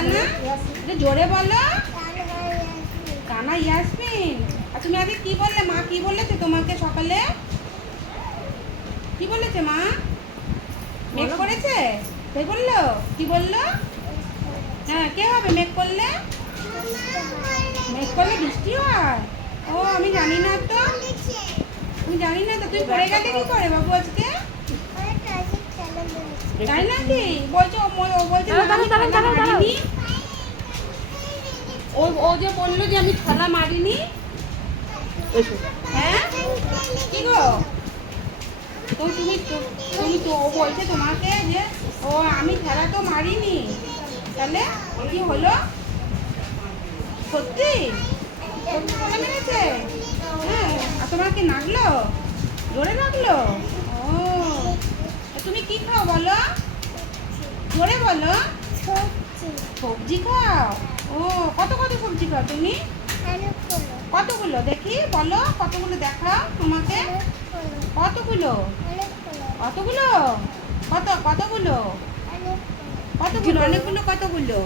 একটু জোরে বলো। কানা ইয়াসমিন। আর তুমি আগে কি বললে? মা কি বলেছে তোমাকে সকালে? কি বলেছে মা? মেঘ করেছে? তাই বলল? কি বলল? হ্যাঁ কে হবে মেঘ করলে? মেঘ করলে বৃষ্টি হয়? ও আমি জানি না তো। আমি জানি না তো। তুই পড়ে গেলে কি করে বাবু আজকে? তাই নাকি? বলছে ও ও বলছে যে বলল যে আমি ঠালা মারিনি। হ্যাঁ? কি গো? তো তুমি তুমি তো ও বলছে তোমাকে যে ও আমি খেলা তো মারিনি। তাহলে কি হলো? সত্যি? সত্যি মেরেছে? হ্যাঁ আর তোমার কি নাগলো জোরে লাগল বলো? সবজি। খাও? ও কত কত সবজি খাও তুমি? কতগুলো? দেখি বলো কতগুলো দেখাও তোমাকে। কতগুলো? কতগুলো? কত কতগুলো? কতগুলো? অনেকগুলো কতগুলো?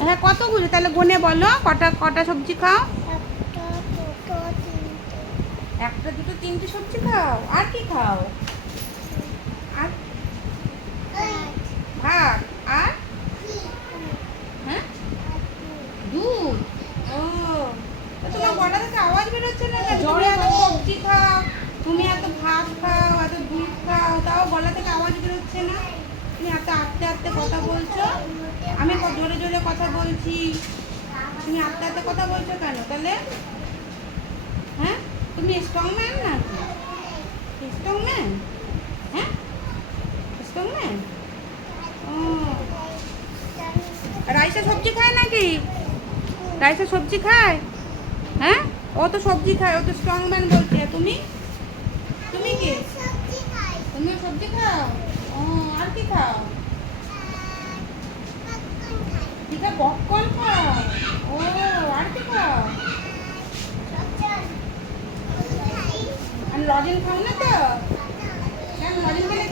হ্যাঁ কতগুলো? তাহলে গুনে বলো কটা কটা সবজি খাও? একটা দুটো তিনটে সবজি খাও? আর কি খাও আর ভাত আর হ্যাঁ দুধ ও তা তোমার গলা থেকে আওয়াজ বেরোচ্ছে না কেন? তুমি এত সবজি খাও তুমি এত ভাত খাও এত দুধ খাও তাও গলা থেকে আওয়াজ বেরোচ্ছে না? তুমি এত আস্তে আস্তে কথা বলছো? আমি জোরে জোরে কথা বলছি। তুমি আস্তে আস্তে কথা বলছো কেন? তাহলে? হ্যাঁ? তুমি স্ট্রং ম্যান না স্ট্রং ম্যান হ্যাঁ? স্ট্রং ম্যান ও। রাইসা সবজি খায় নাকি? রাইসা সবজি খায়? হ্যাঁ ও তো সবজি খায় ও তো স্ট্রং ম্যান বলছে তুমি তুমি কি তুমিও সবজি খাও ও আর কি খাও আছে পপকর্ন খাও ও আর কি খাও আর লজেন খাও না তো কেন লজেন খেলে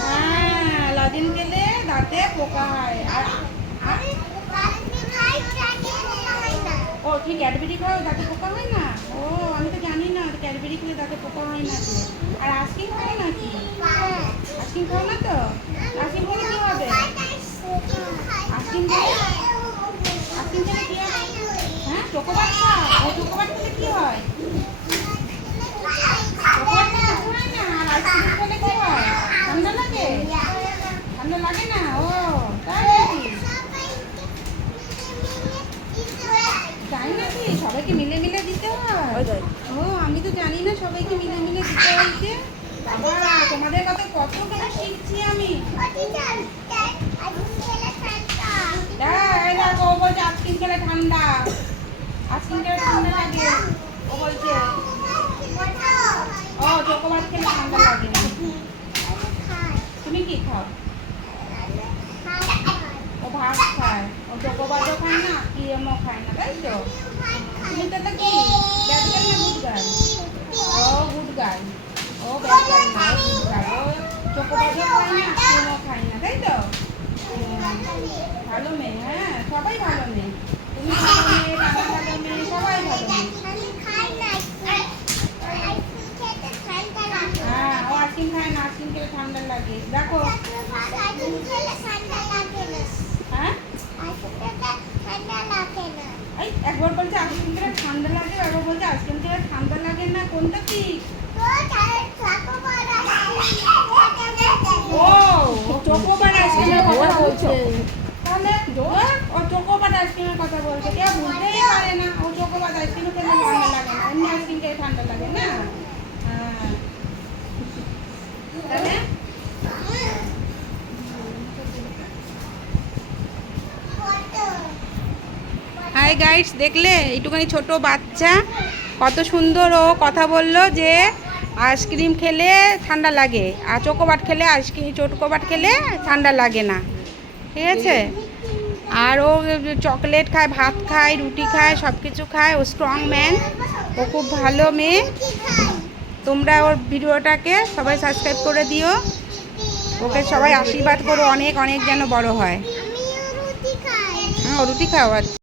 হ্যাঁ লজেন খেলে দাঁতে পোকা হয় আর- ও ঠিক ক্যাডবেরি খাও? দাঁতে পোকা হয় না? ও, আমি তো জানি না, ক্যাডবেরি খেলে দাঁতে পোকা হয় না আর আইসক্রিম খাও নাকি? আইসক্রিম খাও না তো? আইসক্রিম খেলে কি হবে? আইসক্রিম খেলে আইসক্রিম খেলে কি হবে? হ্যাঁ চোকোবার খাও ও চোকোবার খেলে কি হয় চোকোবার খেলে কিছু হয় না আর আইসক্রিম খেলে কি হয় ঠান্ডা লাগে ঠান্ডা লাগে না ও তাই নাকি তাই নাকি সবাইকে মিলে মিলে দিতে হয়? ও আমি তো জানি না সবাইকে মিলে মিলে দিতে হয়েছে বাবা তোমাদের কথা কত কিছু শিখছি আমি। দেখ, ও বলছে আইসক্রিম খেলে ঠান্ডা। আইসক্রিম খেলে ঠান্ডা লাগে ও বলছে। ও চোকোবার খেলে ঠান্ডা লাগে। তুমি কি খাও? ও ভাত খায়। ও চোকোবারও খায় না কি খায় না তাই তো? তাহলে কি? ব্যাড গার্ল না গুড গার্ল ও গুড গার্ল ও ব্যাড গার্ল না গুড গার্ল ও চোকোবারও খায় না কি খায় না তাই তো? ভালো মেয়ে হ্যাঁ সবাই ভালো মেয়ে। তুমি ভালো মেয়ে দাদা ভালো মেয়ে সবাই ভালো মেয়ে। হ্যাঁ ও আইসক্রিম খায় না আইসক্রিম খেলে ঠান্ডা লাগে। দেখো। হ্যাঁ? এই একবার বলছে আইসক্রিম থেকে ঠান্ডা লাগে একবার বলছে আইসক্রিম থেকে ঠান্ডা লাগে না কোনটা ঠিক? ও ও আইসক্রিমের কথা বলছে। তাহলে জোর ও চোকোবার আইসক্রিমের কথা বলছে। কেউ বুঝতেই পারে না ও চোকোবার আইসক্রিম কেন ঠান্ডা লাগে না এমনি আইসক্রিম কে ঠান্ডা লাগে না হ্যাঁ তাহলে হাই গাইডস দেখলে? এইটুখানি ছোট বাচ্চা। কত সুন্দর ও কথা বলল যে আইসক্রিম খেলে ঠান্ডা লাগে। আর চোকোবাট খেলে আইসক্রিম চোকোবাট খেলে ঠান্ডা লাগে না। ঠিক আছে? আর ও চকলেট খায় ভাত খায় রুটি খায় সব কিছু খায়। ও স্ট্রং ম্যান ও খুব ভালো মেয়ে। তোমরা ওর ভিডিওটাকে সবাই সাবস্ক্রাইব করে দিও। ওকে সবাই আশীর্বাদ করো। অনেক অনেক যেন বড় হয়। হ্যাঁ ও রুটি খাও আচ্ছা।